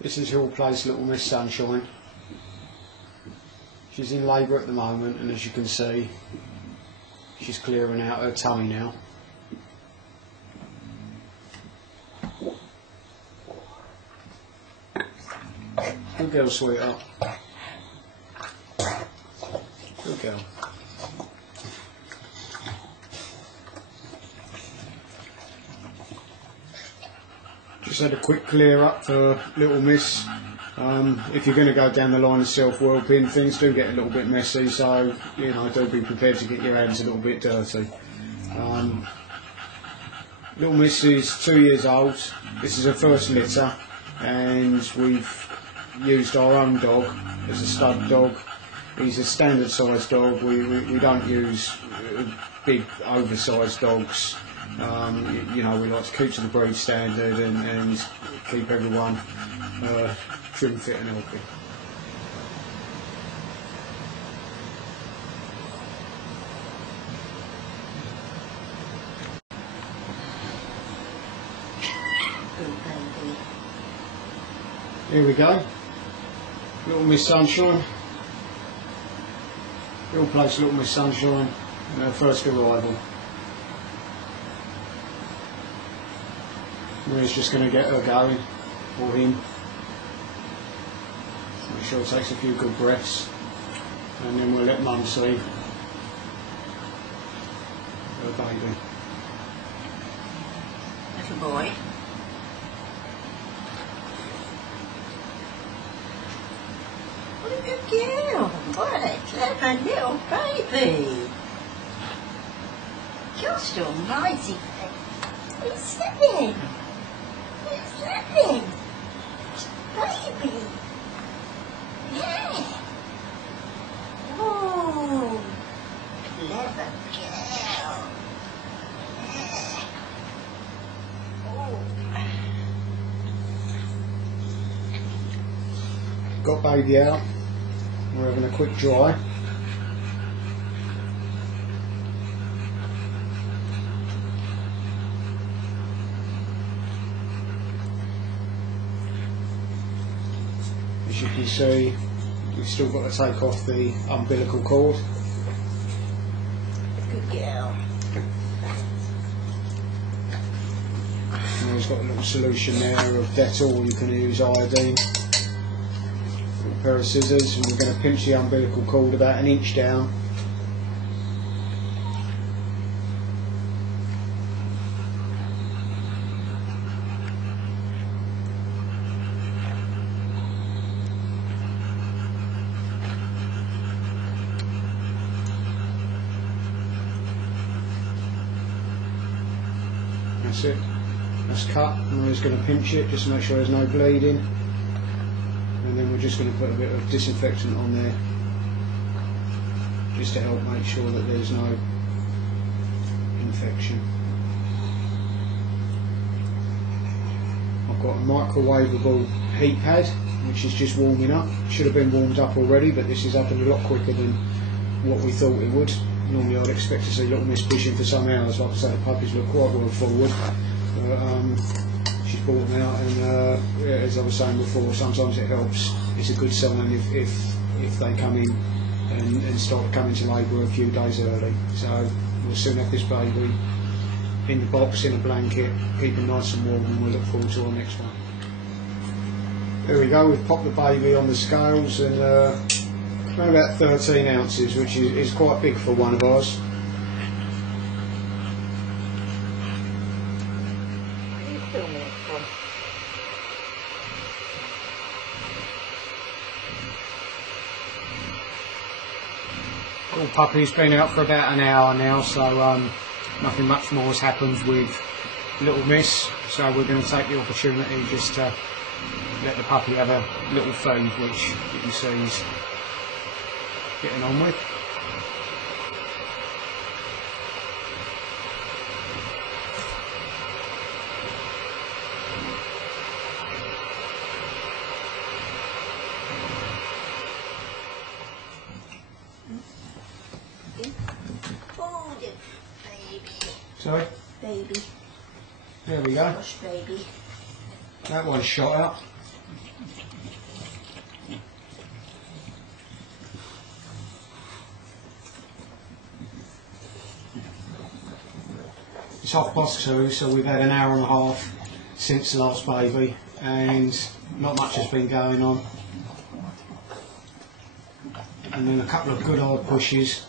This is Hillplace Lil Miss Sunshine. She's in labour at the moment, and as you can see, she's clearing out her tummy now. Good girl, sweetheart. Good girl. Just had a quick clear up for Little Miss. If you're going to go down the line of self-whelping, things do get a little bit messy, so you know, do be prepared to get your hands a little bit dirty. Little Miss is 2 years old. This is her first litter, and we've used our own dog as a stud dog. He's a standard sized dog. We don't use big oversized dogs. You know, we like to keep to the breed standard and keep everyone trim, fit and healthy. Here we go. Little Miss Sunshine. Hillplace Little Miss Sunshine and her first arrival. We're just going to get her going, or him. Make sure it takes a few good breaths, and then we'll let Mum see her baby. Little boy. What a good girl. What a clever little baby. Gosh almighty. He's slipping. He's slipping. Baby. Yeah. Oh, clever girl. Yeah. Oh. Got baby out. We're having a quick dry. As you can see, we've still got to take off the umbilical cord. Good girl. And he's got a little solution there of Dettol. You can use iodine. A pair of scissors, and we're going to pinch the umbilical cord about an inch down. That's it. That's cut, and we're just going to pinch it just to make sure there's no bleeding. And then we're just going to put a bit of disinfectant on there just to help make sure that there's no infection. I've got a microwavable heat pad which is just warming up. Should have been warmed up already, but this is happened a lot quicker than what we thought it would. Normally I'd expect to see Little Miss pushing for some hours. Like I say, the puppies look quite well forward. She's brought them out, and yeah, as I was saying before, sometimes it helps. It's a good sign if they come in and start coming to labour a few days early. So we'll soon have this baby in the box, in a blanket, keep them nice and warm, and we'll look forward to our next one. There we go, we've popped the baby on the scales, and around about 13 ounces, which is quite big for one of ours. What are you filming it for? Little puppy's been out for about an hour now, so nothing much more has happened with Little Miss, so we're going to take the opportunity just to let the puppy have a little feed, which you can see he's getting on with. Hold it, baby. Sorry? Baby. There we go. Gosh, baby. That one's shot out. It's 2:30, so we've had an hour and a half since the last baby, and not much has been going on. And then a couple of good hard pushes,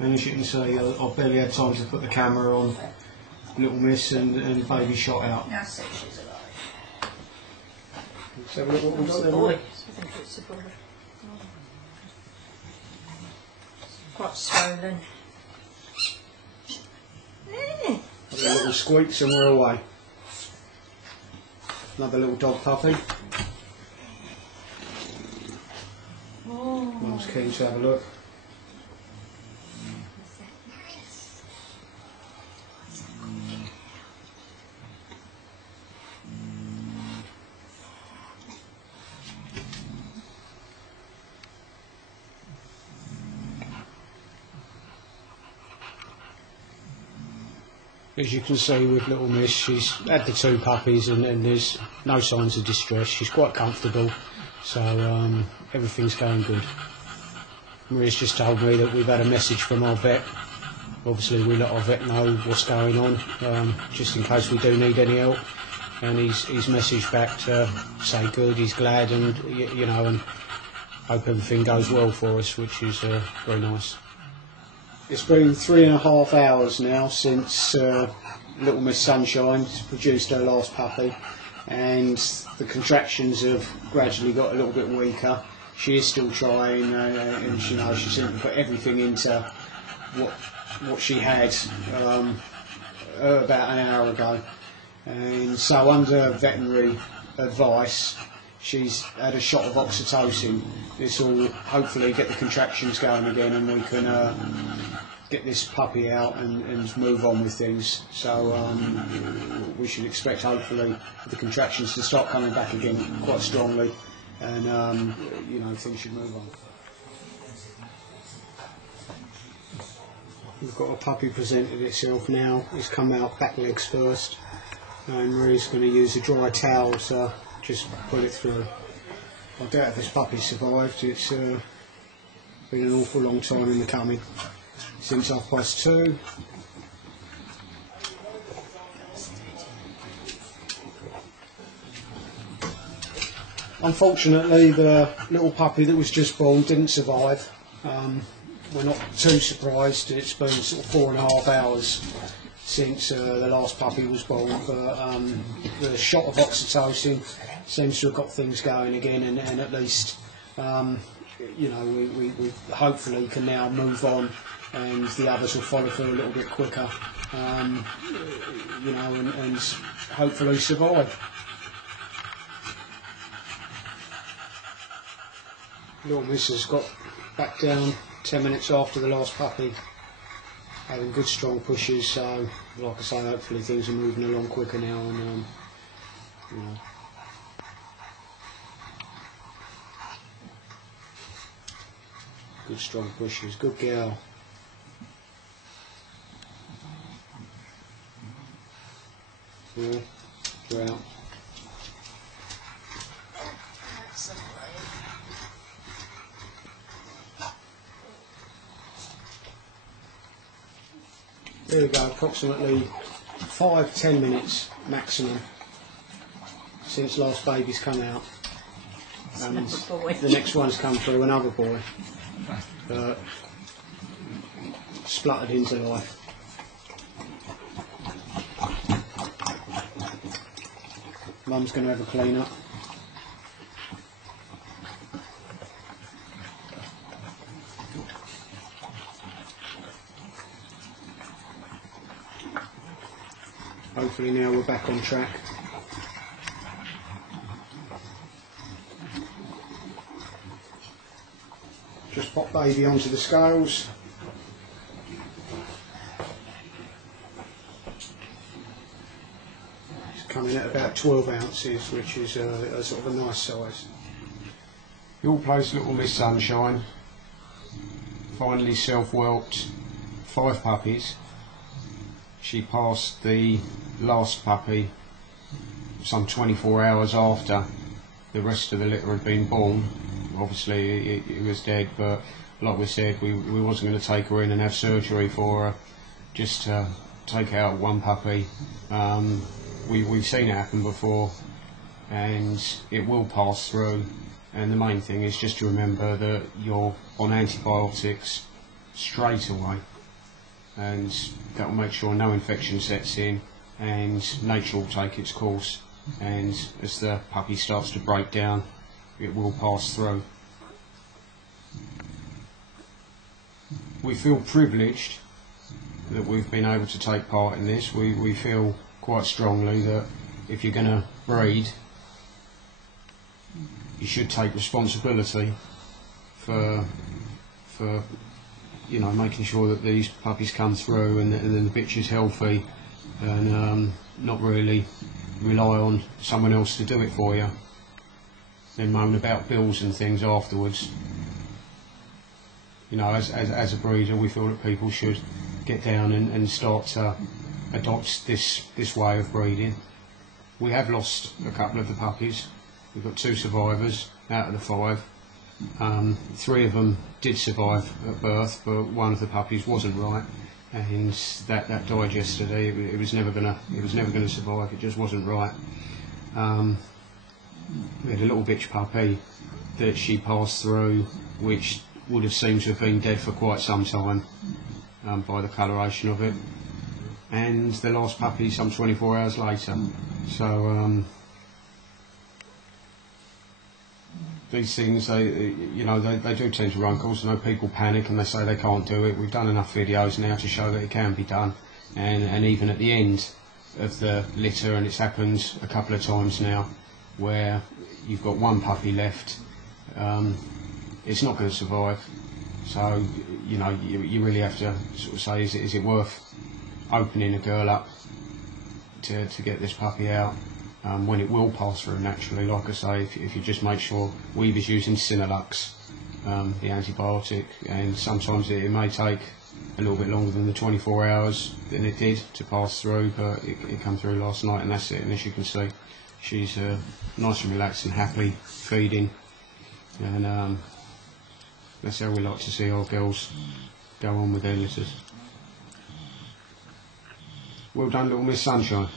and as you can see, I've barely had time to put the camera on Little Miss, and baby shot out. I see she's alive. Let's have a look what we've got there. Boy, Mike. I think it's a boy. Quite swollen. A little squeaks and we're away. Another little dog puppy. Mum's keen to have a look. As you can see with Little Miss, she's had the 2 puppies and there's no signs of distress. She's quite comfortable, so everything's going good. Maria's just told me that we've had a message from our vet. Obviously we let our vet know what's going on, just in case we do need any help. And he's messaged back to say good, he's glad, and you know, and hope everything goes well for us, which is very nice. It's been 3.5 hours now since Little Miss Sunshine's produced her last puppy, and the contractions have gradually got a little bit weaker. She is still trying, and you know, she seemed to put everything into what she had about an hour ago. And so, under veterinary advice, she's had a shot of oxytocin. This will hopefully get the contractions going again, and we can get this puppy out and move on with things. So we should expect hopefully the contractions to start coming back again quite strongly, and you know, things should move on. We've got a puppy presented itself now. It's come out back legs first, and Marie's going to use a dry towel to just pull it through. I doubt if this puppy survived. It's been an awful long time in the coming. Since 2:30. Unfortunately, the little puppy that was just born didn't survive. We're not too surprised. It's been sort of 4.5 hours since the last puppy was born, but the shot of oxytocin seems to have got things going again, and at least you know, we hopefully can now move on, and the others will follow through a little bit quicker, you know, and hopefully survive. Little Miss has got back down 10 minutes after the last puppy, having good strong pushes, so like I say, hopefully things are moving along quicker now, and you know. Good strong pushes, good girl. Yeah, you're out. There we go, approximately 5-10 minutes maximum since last baby's come out. And the next one's come through, another boy. Spluttered into life. Mum's going to have a clean up. Hopefully now we're back on track. Just pop baby onto the scales. It's coming at about 12 ounces, which is a sort of a nice size. Hillplace Lil Miss Sunshine finally self-whelped 5 puppies. She passed the last puppy some 24 hours after the rest of the litter had been born. Obviously it was dead, but like we said, we wasn't going to take her in and have surgery for her, just to take out one puppy. We've seen it happen before, and it will pass through, and the main thing is just to remember that you're on antibiotics straight away, and that will make sure no infection sets in, and nature will take its course, and as the puppy starts to break down, it will pass through. We feel privileged that we've been able to take part in this. We feel quite strongly that if you're going to breed, you should take responsibility for you know, making sure that these puppies come through and then the bitch is healthy, and not really rely on someone else to do it for you, then moan about bills and things afterwards. You know, as a breeder, we feel that people should get down and start to adopt this way of breeding. We have lost a couple of the puppies. We've got 2 survivors out of the 5. 3 of them did survive at birth, but one of the puppies wasn't right, and that died yesterday. It was never gonna survive. It just wasn't right. We had a little bitch puppy that she passed through, which would have seemed to have been dead for quite some time, by the coloration of it, and the last puppy some 24 hours later. So these things, they do tend to run course. I know people panic and they say they can't do it. We've done enough videos now to show that it can be done, and even at the end of the litter, and it's happened a couple of times now, where you've got 1 puppy left, it's not going to survive. So you know, you really have to sort of say, is it worth opening a girl up to get this puppy out, when it will pass through naturally? Like I say, if you just make sure Weaver's using Cinelux, the antibiotic, and sometimes it may take a little bit longer than the 24 hours than it did to pass through, but it came through last night, and that's it. And as you can see, she's nice and relaxed and happy feeding, and that's how we like to see our girls go on with their litters. Well done, little Miss Sunshine.